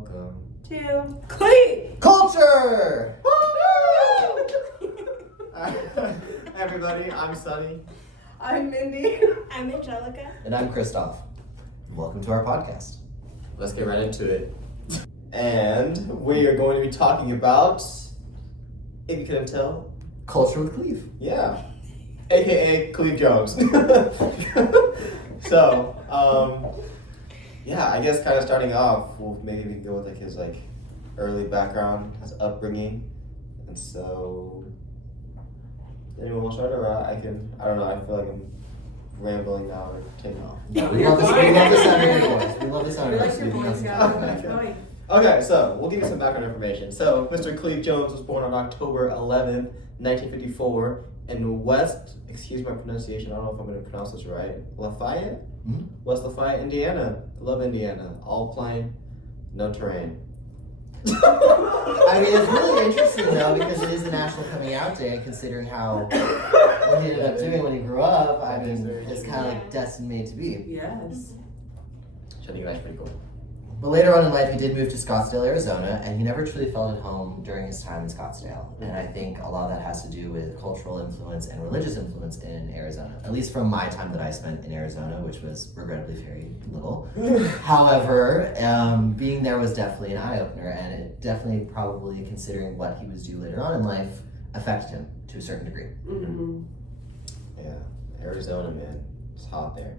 Welcome to Cleve Culture! Hi, everybody, I'm Sunny. I'm Mindy. I'm Angelica. And I'm Christoph. Welcome to our podcast. Let's get right into it. And we are going to be talking about, if you couldn't tell, Culture with Cleve. yeah, aka Cleve Jones. So, yeah, I guess kind of starting off, maybe we can go with his early background, his upbringing, and so. Anyone want to start, or I don't know. I feel like I'm rambling now or taking off. Yeah, we love the sound of your voice. We love the sound We of like your your voice, guys. Okay, so we'll give you some background information. So, Mr. Cleve Jones was born on October 11th, 1954, in West, excuse my pronunciation, I don't know if I'm going to pronounce this right, Lafayette? Mm-hmm. West Lafayette, Indiana. I love Indiana. All plain, no terrain. I mean, it's really interesting though because it is the National Coming Out Day, and considering how what he ended up doing when he grew up, I mean, it's kind of like destined made to be. Yes. Which I think that's pretty cool. But later on in life, he did move to Scottsdale, Arizona, and he never truly felt at home during his time in Scottsdale. And I think a lot of that has to do with cultural influence and religious influence in Arizona. At least from my time that I spent in Arizona, which was regrettably very little. However, being there was definitely an eye-opener, and it definitely probably, considering what he was due later on in life, affected him to a certain degree. Mm-hmm. Yeah, Arizona, man. It's hot there.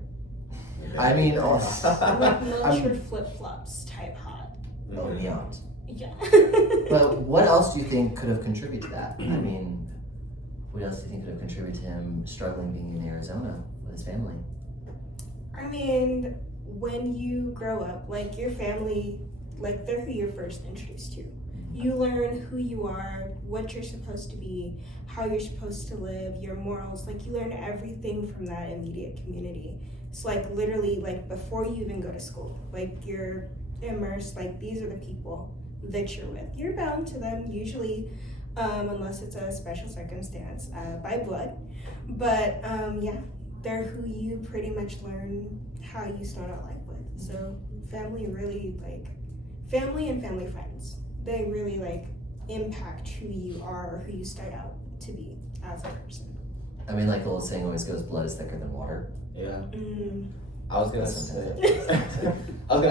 I mean, Like military flip-flops type hot. or beyond. Yeah. But what else do you think could have contributed to that? I mean, what else do you think could have contributed to him struggling being in Arizona with his family? I mean, when you grow up, like your family, like they're who you're first introduced to. You learn who you are, what you're supposed to be, how you're supposed to live, your morals. Like you learn everything from that immediate community. So like literally like before you even go to school, like you're immersed, like these are the people that you're with. You're bound to them usually, unless it's a special circumstance, by blood. But yeah, they're who you pretty much learn how you start out life with. So family really family and family friends, they really impact who you are or who you start out to be as a person. I mean, like the old saying always goes, blood is thicker than water. Yeah. Mm. I was gonna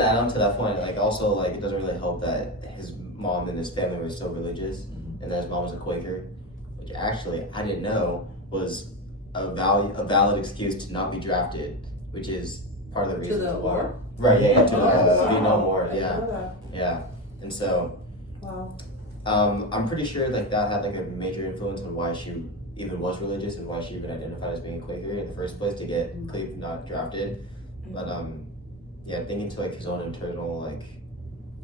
add on to that point. Also, it doesn't really help that his mom and his family were so religious, and that his mom was a Quaker, which actually I didn't know was a valid excuse to not be drafted, which is part of the reason. To the war? Right. Yeah. To the Oh, Vietnam War. I didn't Yeah. know that. Yeah. And so, Wow. I'm pretty sure that had a major influence on why she even was religious and why she even identified as being a Quaker in the first place to get Cleve not drafted. But yeah, thinking to his own internal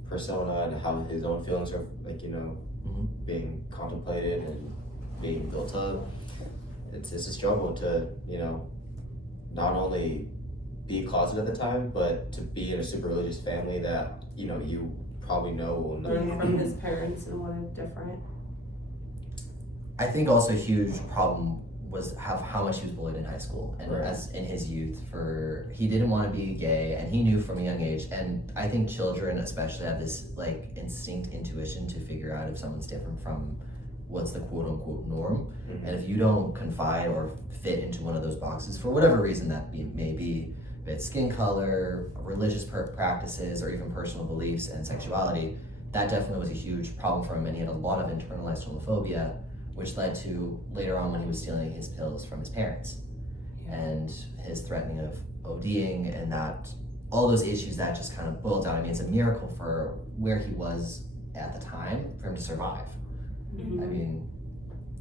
persona and how his own feelings are being contemplated and being built up. It's a struggle to not only be closeted at the time, but to be in a super religious family that you probably know will never. Learning from his parents and wanted different. I think also a huge problem was how much he was bullied in high school and Right. as in his youth. He didn't want to be gay, and he knew from a young age. And I think children especially have this instinct intuition to figure out if someone's different from what's the quote unquote norm. Mhm. And if you don't confide or fit into one of those boxes for whatever reason that may be, if it's skin color, religious practices, or even personal beliefs and sexuality, that definitely was a huge problem for him, and he had a lot of internalized homophobia, which led to later on when he was stealing his pills from his parents and his threatening of ODing, and that all those issues that just kind of boiled down. I mean, it's a miracle for where he was at the time for him to survive. Mm-hmm. I mean,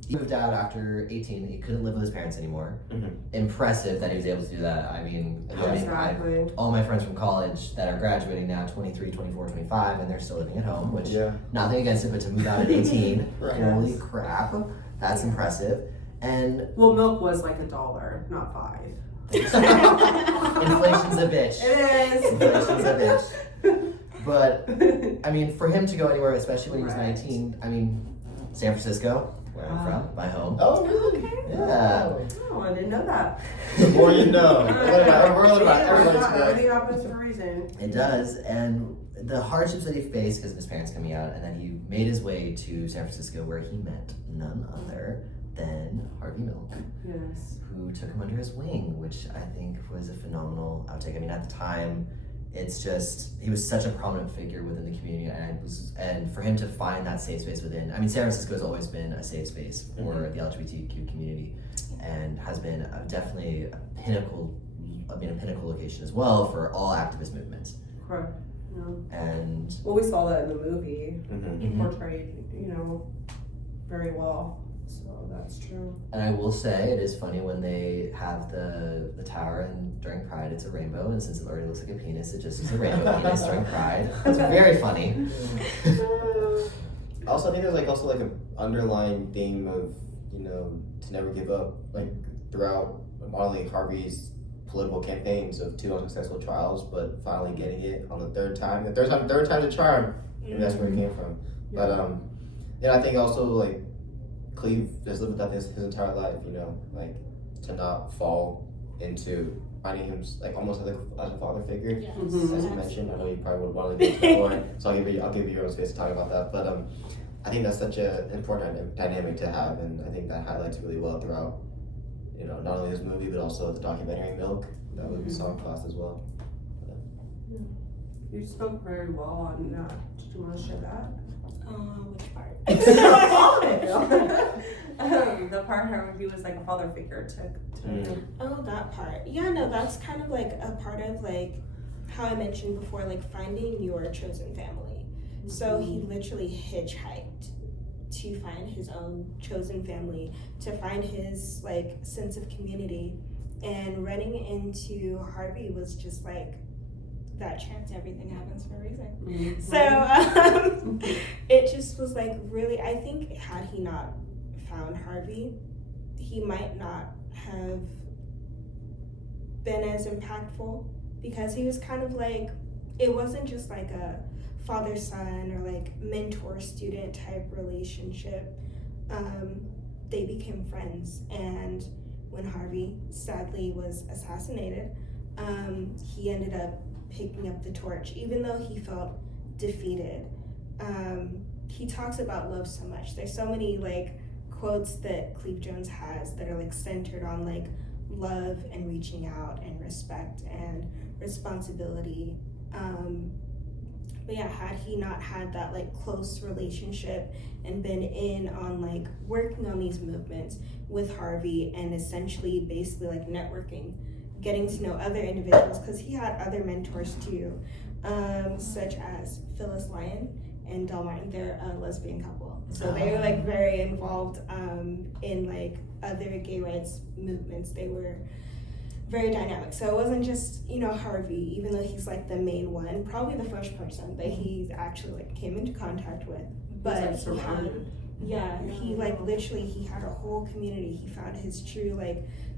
he moved out after 18. He couldn't live with his parents anymore. Mhm. Impressive that he was able to do that. I mean, Exactly. all my friends from college that are graduating now, 23, 24, 25, and they're still living at home, which, Yeah. nothing against it, but to move out at 18, Right. holy crap, that's impressive. And Well, milk was $1, not $5. inflation's a bitch. It is. Inflation's a bitch. But, I mean, for him to go anywhere, especially when he was Right. 19, I mean, San Francisco, where I'm from, my home. Oh, really? Okay. Yeah. Oh, I didn't know that. The more you know. We're learning about everybody's today. Everything happens for a reason. It does, and the hardships that he faced because of his parents coming out, and then he made his way to San Francisco, where he met none other than Harvey Milk, Yes. who took him under his wing, which I think was a phenomenal outtake. I mean, at the time, it's just he was such a prominent figure within the community, and for him to find that safe space within. I mean, San Francisco has always been a safe space for the LGBTQ community, and has been definitely a pinnacle location as well for all activist movements. Correct. No. And Well, we saw that in the movie. Mhm. He portrayed, very well. So that's true. And I will say, it is funny when they have the tower, and during Pride it's a rainbow, and since it already looks like a penis, it just is a rainbow penis during Pride. It's very funny. Also, I think there's also an underlying theme of, to never give up. Like throughout not only Harvey's political campaigns of 2 unsuccessful trials, but finally getting it on the third time. The third time's a charm. Maybe that's where it came from. But I think also Cleve has lived with that his entire life, to not fall into finding him almost as a father figure. Yes. Mhm. As you mentioned, I know you probably would want to get into more, so I'll give you your own space to talk about that. But I think that's such an important dynamic to have, and I think that highlights really well throughout, not only this movie but also the documentary Milk that we saw in class as well. You spoke very well on that. Did you want to share that? Which part? All of it. The part where he was a father figure to him. Oh, that part. Yeah, no, that's kind of a part of how I mentioned before, finding your chosen family. So he literally hitchhiked to find his own chosen family, to find his sense of community, and running into Harvey was just that chance. Everything happens for a reason. Mm-hmm. So it just was really, I think had he not found Harvey, he might not have been as impactful, because he was kind of it wasn't just a father-son or mentor-student type relationship. They became friends, and when Harvey sadly was assassinated, he ended up picking up the torch, even though he felt defeated. He talks about love so much. There's so many quotes that Cleve Jones has that are centered on love and reaching out and respect and responsibility. But yeah, had he not had that close relationship and been in on working on these movements with Harvey, and essentially basically networking, getting to know other individuals, because he had other mentors too, such as Phyllis Lyon and Del Martin. They're a lesbian couple, so they were very involved in other gay rights movements. They were very dynamic. So it wasn't just Harvey, even though he's the main one, probably the first person that he actually came into contact with. But he surrounded. he literally he had a whole community. He found his true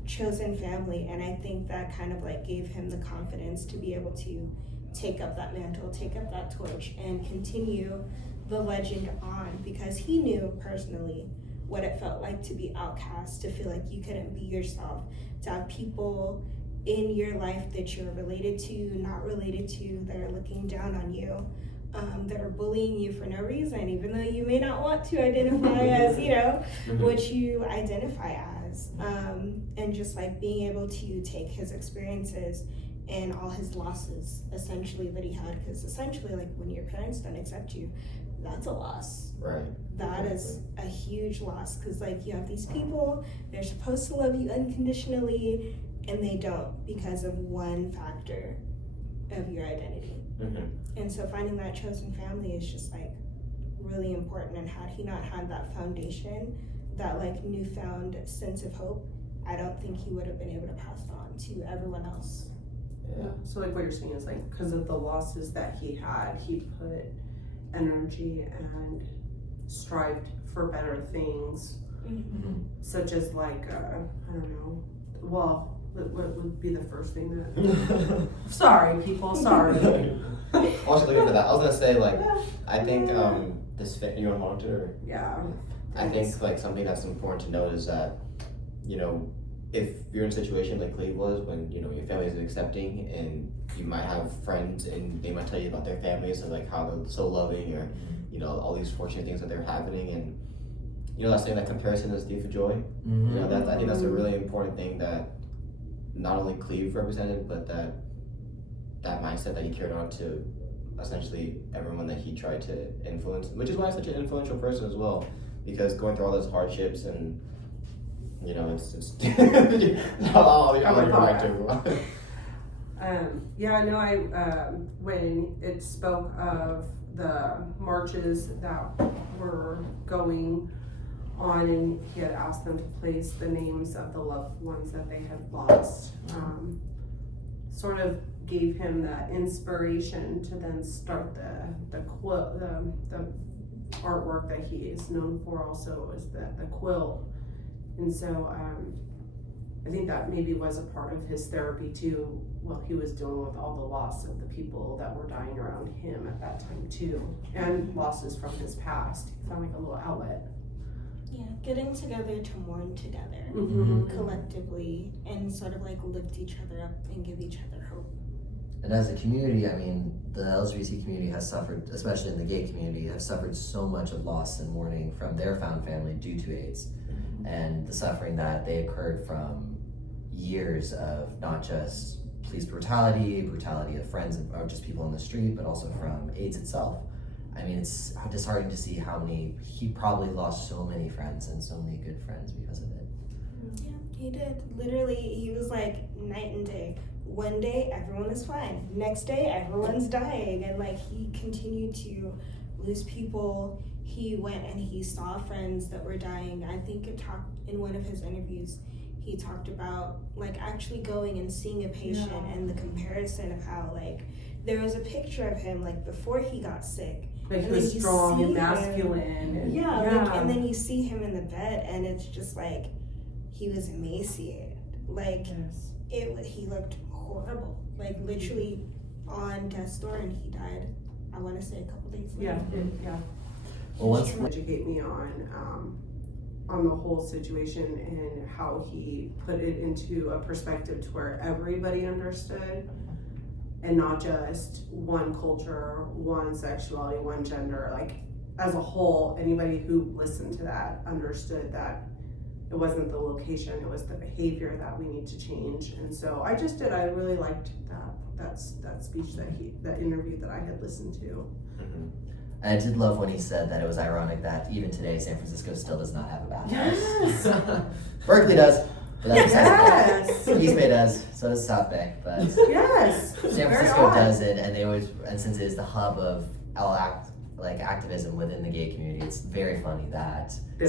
chosen family, and I think that kind of gave him the confidence to be able to take up that mantle, take up that torch, and continue the legend on, because he knew personally what it felt like to be outcast, to feel you couldn't be yourself, to have people in your life that you're related to, not related to, that are looking down on you, that are bullying you for no reason, even though you may not want to identify as, what you identify as. And just being able to take his experiences and all his losses, essentially, that he had, because essentially, when your parents don't accept you, that's a loss. Right. That is a huge loss, because you have these people, they're supposed to love you unconditionally, and they don't, because of one factor of your identity. And so finding that chosen family is just really important. And had he not had that foundation, that newfound sense of hope, I don't think he would have been able to pass it on to everyone else. Yeah. So what you're saying is because of the losses that he had, he put energy and strived for better things, such as I don't know. Well, what would be the first thing that? Sorry, people. Sorry. Also looking for that. I was gonna say I think this you want to monitor? Yeah. I think like something that's important to note is that, you know, if you're in a situation like Cleve was, when you know your family isn't accepting, and you might have friends and they might tell you about their families and like how they're so loving, or you know all these fortunate things that they're happening, and you know, that's saying that comparison is the thief of joy. You know, that I think that's a really important thing that not only Cleve represented, but that mindset that he carried on to essentially everyone that he tried to influence, which is why he's such an influential person as well, because going through all those hardships and you know, it's I'll be back to everyone. Yeah, no, when it spoke of the marches that were going on, and he had asked them to place the names of the loved ones that they had lost, sort of gave him that inspiration to then start the artwork that he is known for also is the quilt. And so I think that maybe was a part of his therapy too, while he was dealing with all the loss of the people that were dying around him at that time too, and losses from his past. He found like a little outlet. Yeah, getting together to mourn together collectively and sort of like lift each other up and give each other hope. And as a community, I mean, the LGBT community has suffered, especially in the gay community, have suffered so much of loss and mourning from their found family due to AIDS. And the suffering that they occurred from years of not just police brutality of friends or just people on the street, but also from AIDS itself. I mean, it's disheartening to see how he probably lost so many friends and so many good friends because of it. Yeah, he did. Literally, he was like night and day. One day, everyone is fine. Next day, everyone's dying. And like, he continued to lose people. He went and he saw friends that were dying. I think it talked in one of his interviews, he talked about like actually going and seeing a patient and the comparison of how like there was a picture of him like before he got sick. Like he was strong and masculine. Like, and then you see him in the bed and it's just like he was emaciated. Like he looked horrible. Like literally on death's door, and he died, I want to say a couple days later. Yeah. Well, once Educate me on the whole situation and how he put it into a perspective to where everybody understood, and not just one culture, one sexuality, one gender. Like as a whole, anybody who listened to that understood that it wasn't the location, it was the behavior that we need to change. And so I really liked that speech that interview that I had listened to. And I did love when he said that it was ironic that even today San Francisco still does not have a bathhouse. Yes. Berkeley does, but that's Yes. East Bay does, so does South Bay, but Yes. San Francisco does it, and since it is the hub of activism within the gay community, it's very funny that They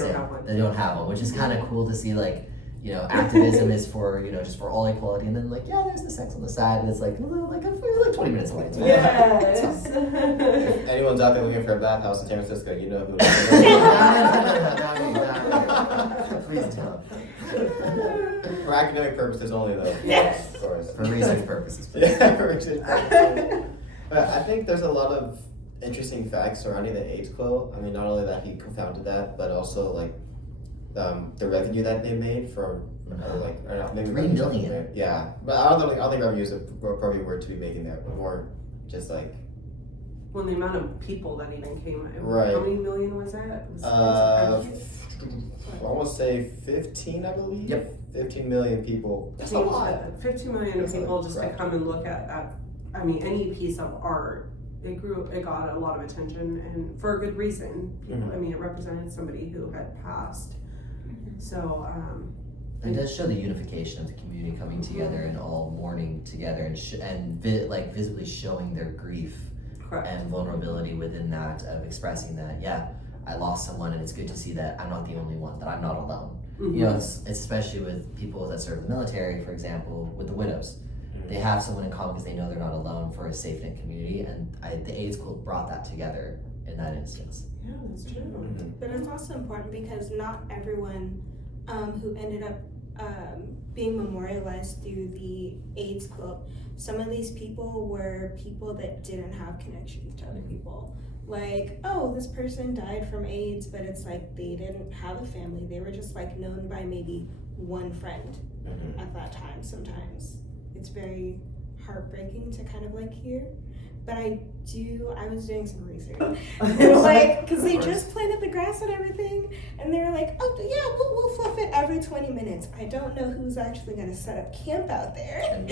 don't have one, which is kind of cool to see. Like, you know, activism is for, you know, just for all equality, and then like, yeah, there's the sex on the side, and it's like 20 minutes away. Yes. If anyone's out there looking for a bathhouse in San Francisco, you know who it is. Please don't. For academic purposes only, though. Yes. Of course. For research purposes. Yeah, for research purposes. I think there's a lot of interesting facts surrounding the AIDS quote. I mean, not only that he co-founded that, but also like the revenue that they made from maybe $3 million. Yeah, but I don't think revenues are probably were to be making there, but more just like. Well, the amount of people that even came, right? How many million was that? I want to say 15, I believe. Yep. 15 million people. That's a lot. 15 million people just to come and look at that. I mean, any piece of art. It got a lot of attention, and for a good reason. People, I mean, it represented somebody who had passed. So it does show the unification of the community coming together and all mourning together and visibly showing their grief. Correct. And vulnerability within that, of expressing that, yeah, I lost someone, and it's good to see that I'm not the only one, that I'm not alone. You know, it's especially with people that serve the military, for example, with the widows. They have someone in common because they know they're not alone for a safe knit community, and the AIDS Quilt brought that together in that instance. Yeah, that's true. But it's also important because not everyone who ended up being memorialized through the AIDS Quilt, some of these people were people that didn't have connections to other people. like, oh, this person died from AIDS, but it's like they didn't have a family. They were just like known by maybe one friend at that time. Sometimes it's very heartbreaking to kind of like hear. But I was doing some research. Like, because they just planted the grass and everything, and they were like, oh, yeah, we'll fluff it every 20 minutes. I don't know who's actually going to set up camp out there And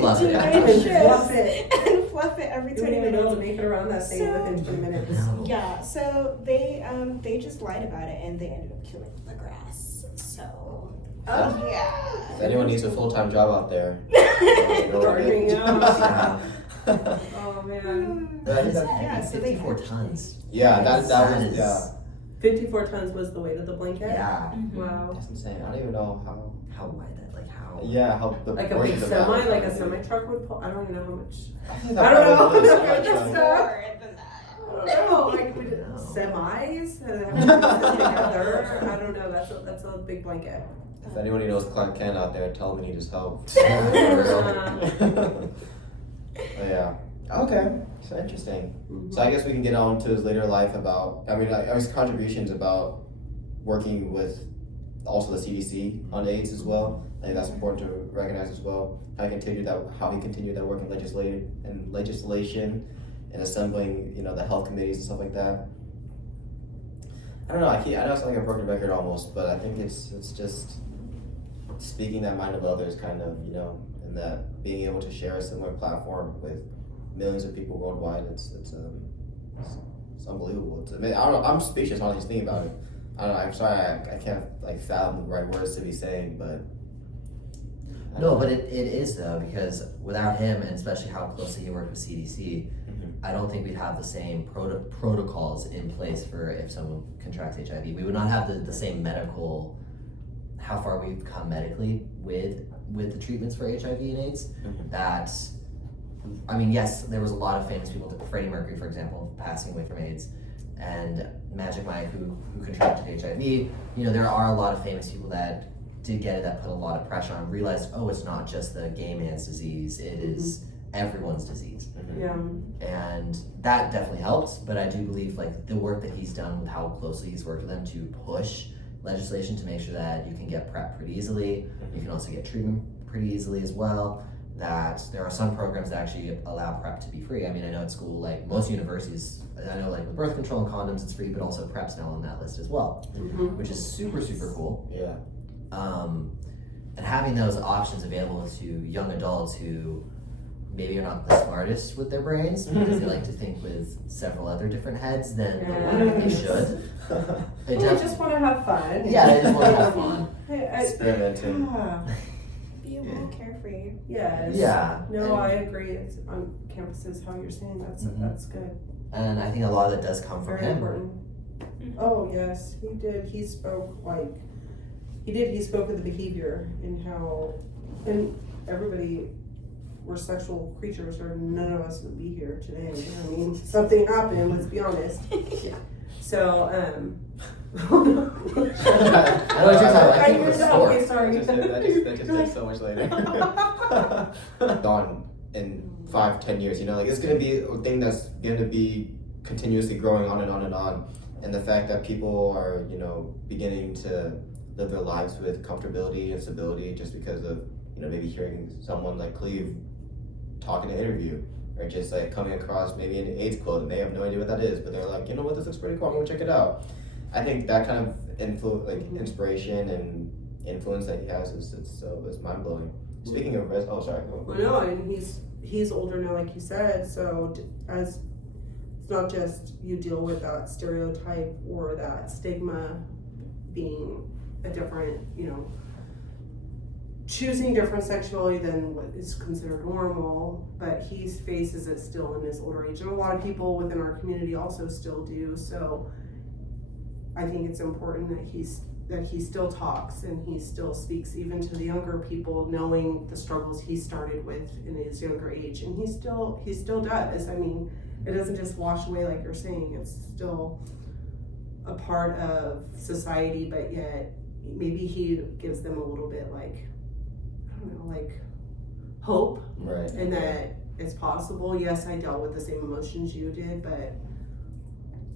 fluff do it. night And shifts fluff it. and fluff it every You 20 wouldn't even be able minutes. to make it around that thing So- within 20 minutes. No. Yeah, so they just lied about it, and they ended up killing the grass. So, yeah. If anyone needs a full-time job out there, Gardening, Yeah. Oh man. Yeah, so they 54 tons. Yeah, that was is- yeah. 54 tons was the weight of the blanket? Yeah. Wow. That's insane. I don't even know how. How wide that, like how? Yeah, how the Like a big portions of that semi, would like a probably- semi truck would pull. I don't even know how much. I think I that don't probably know. was so much, Just like- More than that. I don't know, like we did semis and they have to put this together. I don't know. That's a big blanket. If anyone knows Clark Kent out there, tell him he needs help. But yeah. Okay. So interesting. So I guess we can get on to his later life about. I mean, like his contributions about working with also the CDC on AIDS as well. I think that's important to recognize as well. How he continued that work in legislation and assembling, the health committees and stuff like that. I don't know. I know it's like a broken record almost, but I think it's just speaking that mind of others, kind of, and that being able to share a similar platform with millions of people worldwide. It's unbelievable. I don't know. I'm speechless on just thinking about it. I don't know. I'm sorry. I can't fathom the right words to be saying, but. No, but it is though, because without him, and especially how closely he worked with CDC, I don't think we'd have the same protocols in place for if someone contracts HIV. We would not have the same medical, how far we've come medically with the treatments for HIV and AIDS. That, I mean, yes, there was a lot of famous people, Freddie Mercury, for example, passing away from AIDS, and Magic Mike, who contracted HIV. There are a lot of famous people that did get it, that put a lot of pressure on, realized, oh, it's not just the gay man's disease, it is everyone's disease. Yeah. And that definitely helps, but I do believe like the work that he's done with how closely he's worked with them to push legislation to make sure that you can get PrEP pretty easily, you can also get treatment pretty easily as well, that there are some programs that actually allow PrEP to be free. I mean, I know at school, like most universities, I know like with birth control and condoms it's free, but also PrEP's now on that list as well, which is super, super cool. Yeah. And having those options available to young adults who maybe are not the smartest with their brains because they like to think with several other different heads than the one that they should. They Well, I just want to have fun. yeah, they just want to have fun. Experimenting. Be a little carefree. Yes. Yeah. No, and, I agree. It's on campuses, how you're saying that's good. and I think a lot of that does come from Very him. important. Oh yes, he did. He spoke he spoke of the behavior and how, and everybody, we're sexual creatures, or none of us would be here today. I mean, something happened. Let's be honest. So, I know what you're talking about. I think it was a store. Okay, sorry. That just did so much later. Gone in 5-10 years, it's gonna be a thing that's gonna be continuously growing on and on and on. And the fact that people are, beginning to live their lives with comfortability and stability just because of, maybe hearing someone like Cleve talk in an interview, or just like coming across maybe an AIDS quote and they have no idea what that is, but they're like, this looks pretty cool, I'm gonna check it out. I think that kind of inspiration and influence that he has is mind blowing. Speaking of, Well, no, and he's older now, like you said. So as it's not just you deal with that stereotype or that stigma being a different, choosing different sexuality than what is considered normal, but he faces it still in his older age, and a lot of people within our community also still do. So I think it's important that he still talks and he still speaks even to the younger people, knowing the struggles he started with in his younger age, and he still does. I mean, it doesn't just wash away like you're saying. It's still a part of society, but yet maybe he gives them a little bit hope, right, and that it's possible. Yes, I dealt with the same emotions you did, but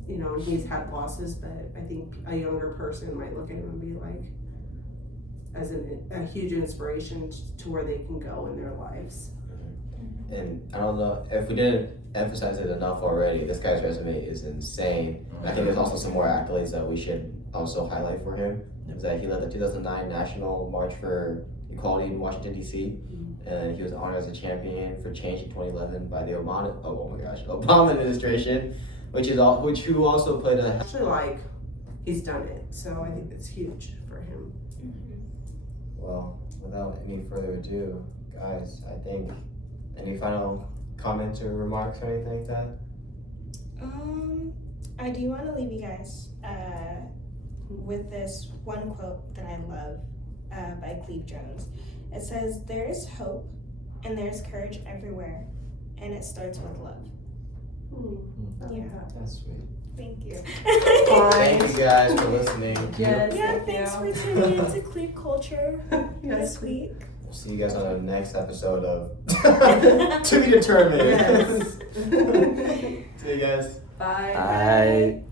you know, and he's had losses, but I think a younger person might look at him and be like, as a huge inspiration to where they can go in their lives. And I don't know if we didn't emphasize it enough already. This guy's resume is insane. I think there's also some more accolades that we should also highlight for him. Is that he led the 2009 National March for Equality in Washington D.C. And he was honored as a champion for change in 2011 by the Obama administration, who also played a. Actually, like, he's done it, so I think that's huge for him. Well, without any further ado, guys, I think any final comments or remarks or anything like that? I do want to leave you guys with this one quote that I love by Cleve Jones. It says, "There is hope and there's courage everywhere, and it starts with love." Yeah. That's sweet. Thank you. Thank you guys for listening. Yes. Yeah, Thank thanks you. for tuning into Cleve Culture Yes. this week. We'll see you guys on the next episode of To Be Determined. Yes. See you guys. Bye. Bye.